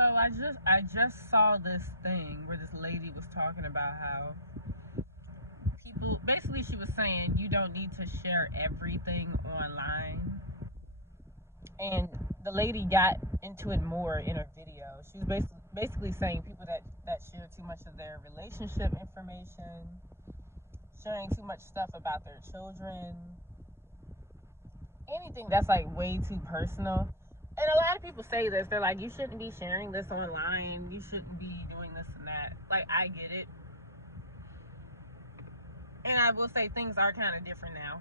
So I just saw this thing where this lady was talking about how people basically she was saying you don't need to share everything online. And the lady got into it more in her video. She was basically saying people that share too much of their relationship information, sharing too much stuff about their children, anything that's like way too personal. And a lot of people say this. They're like, you shouldn't be sharing this online. You shouldn't be doing this and that. Like, I get it. And I will say things are kind of different now.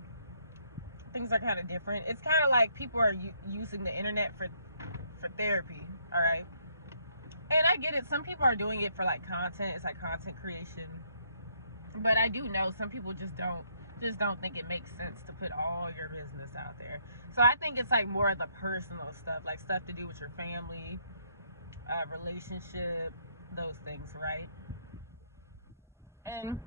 Things are kind of different. It's kind of like people are using the internet for therapy. All right. And I get it. Some people are doing it for like content. It's like content creation. But I do know some people just don't think it makes sense to put all your business out there. So I think it's like more of the personal stuff, like stuff to do with your family, relationship, those things, right? And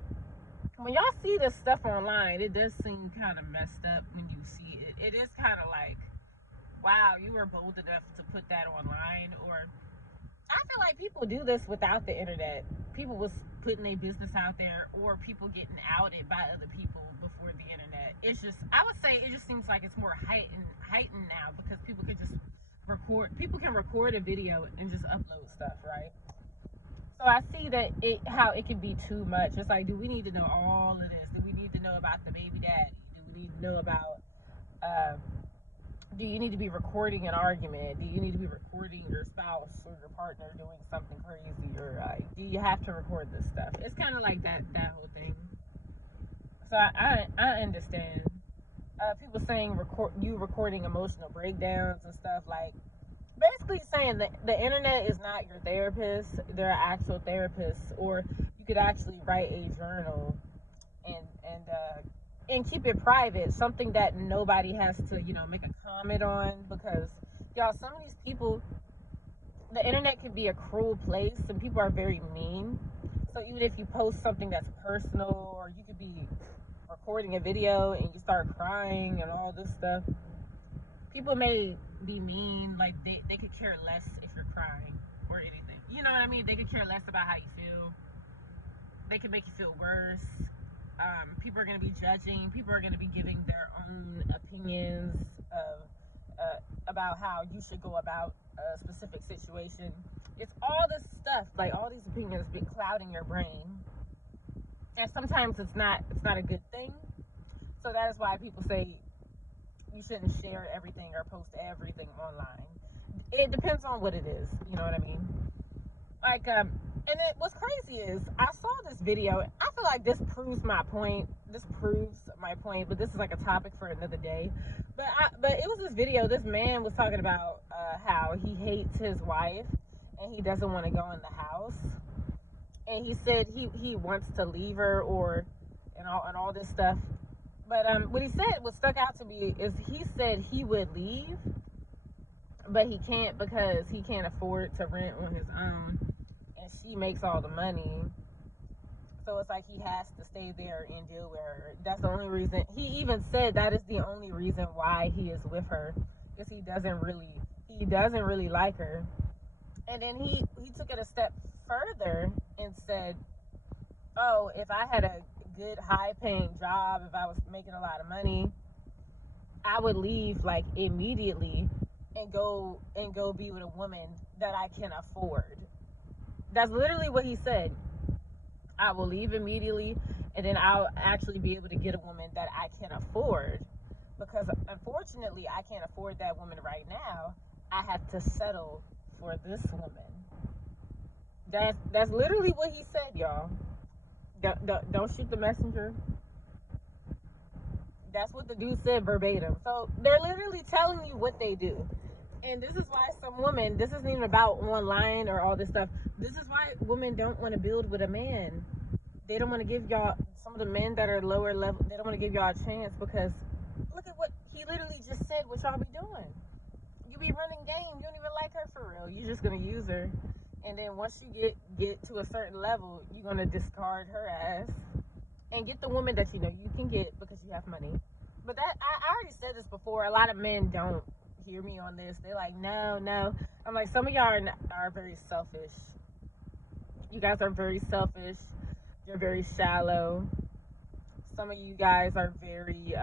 when y'all see this stuff online, it does seem kind of messed up when you see it. It is kind of like, wow, you were bold enough to put that online. Or I feel like people do this without the internet. People was putting their business out there, or people getting outed by other people before the internet. It's just, I would say, it just seems like it's more heightened now because people could just record. People can record a video and just upload stuff, right? So I see that how it can be too much. It's like, do we need to know all of this? Do we need to know about the baby daddy? Do we need to know about? Um, do you need to be recording an argument? Do you need to be recording your spouse or your partner doing something crazy? Or like, do you have to record this stuff? It's kind of like that whole thing. So I understand. People saying recording emotional breakdowns and stuff, like basically saying that the internet is not your therapist. There are actual therapists, or you could actually write a journal and keep it private, something that nobody has to make a comment on, because y'all, some of these people, the internet can be a cruel place and people are very mean. So even if you post something that's personal, or you could be recording a video and you start crying and all this stuff, people may be mean. Like they could care less if you're crying or anything, you know what I mean? They could care less about how you feel. They could make you feel worse. People are going to be judging. People are going to be giving their own opinions of, about how you should go about a specific situation. It's all this stuff, like all these opinions, be clouding your brain, and sometimes it's not a good thing. So that is why people say you shouldn't share everything or post everything online. It depends on what it is. You know what I mean? Like, and what's crazy is I saw this video. I feel like this proves my point. This proves my point, but this is like a topic for another day. But it was this video. This man was talking about how he hates his wife and he doesn't want to go in the house. And he said he wants to leave her, or and all this stuff. But what he said, what stuck out to me, is he said he would leave, but he can't because he can't afford to rent on his own, and she makes all the money. So it's like he has to stay there and deal with her. That's the only reason. He even said that is the only reason why he is with her, because he doesn't really like her. And then he took it a step further and said, oh, if I had a good high paying job, if I was making a lot of money, I would leave like immediately and go be with a woman that I can afford. That's literally what he said. I will leave immediately, and then I'll actually be able to get a woman that I can afford, because unfortunately I can't afford that woman right now. I have to settle for this woman. That's literally what he said, y'all. Don't shoot the messenger. That's what the dude said verbatim. So they're literally telling you what they do. And this is why some women, this isn't even about online or all this stuff. This is why women don't want to build with a man. They don't want to give y'all, some of the men that are lower level, they don't want to give y'all a chance, because look at what he literally just said, what y'all be doing. You be running game. You don't even like her for real. You're just going to use her. And then once you get to a certain level, you're going to discard her ass and get the woman that you know you can get because you have money. But that, I already said this before. A lot of men don't hear me on this. They're like, no, no. I'm like, some of y'all are very selfish. You guys are very selfish. You're very shallow. Some of you guys are very,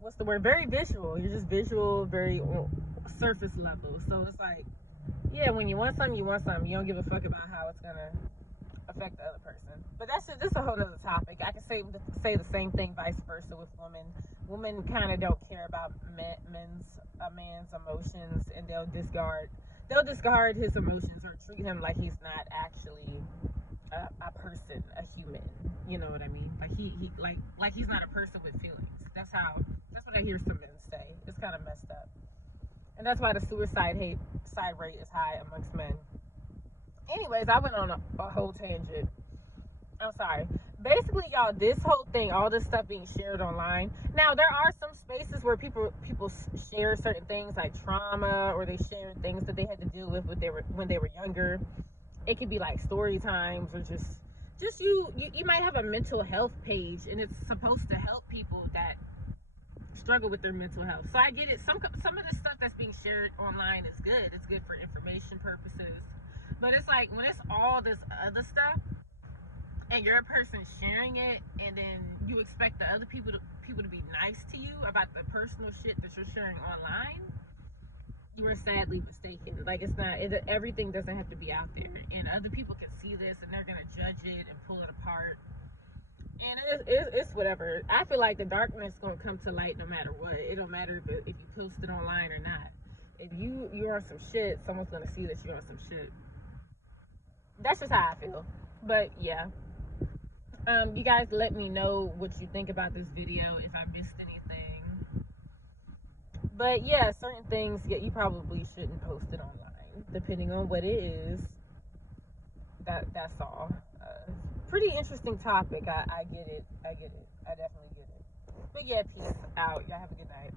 what's the word? Very visual. You're just visual, very surface level. So it's like, yeah, when you want something, you want something. You don't give a fuck about how it's gonna affect the other person. But that's just, this is a whole other topic. I can say the same thing vice versa with women. Women kind of don't care about a man's emotions, and they'll discard his emotions or treat him like he's not actually a person, a human. You know what I mean? Like he like he's not a person with feelings. That's what I hear some men say. It's kind of messed up, and that's why the suicide rate is high amongst men. Anyways, I went on a whole tangent. I'm sorry. Basically, y'all, this whole thing, all this stuff being shared online. Now, there are some spaces where people share certain things like trauma, or they share things that they had to deal with when they were younger. It could be like story times, or just you might have a mental health page, and it's supposed to help people that struggle with their mental health. So I get it. Some of the stuff that's being shared online is good. It's good for information purposes. But it's like when it's all this other stuff, and you're a person sharing it, and then you expect the other people to be nice to you about the personal shit that you're sharing online, you are sadly mistaken. Like, everything doesn't have to be out there, and other people can see this and they're gonna judge it and pull it apart. And it's whatever. I feel like the darkness gonna come to light no matter what. It don't matter if you post it online or not. If you're on some shit, someone's gonna see that you're on some shit. That's just how I feel. But yeah. You guys let me know what you think about this video, if I missed anything. But yeah, certain things, yeah, you probably shouldn't post it online, depending on what it is. That's all. Pretty interesting topic. I get it. I definitely get it. But yeah, peace out. Y'all have a good night.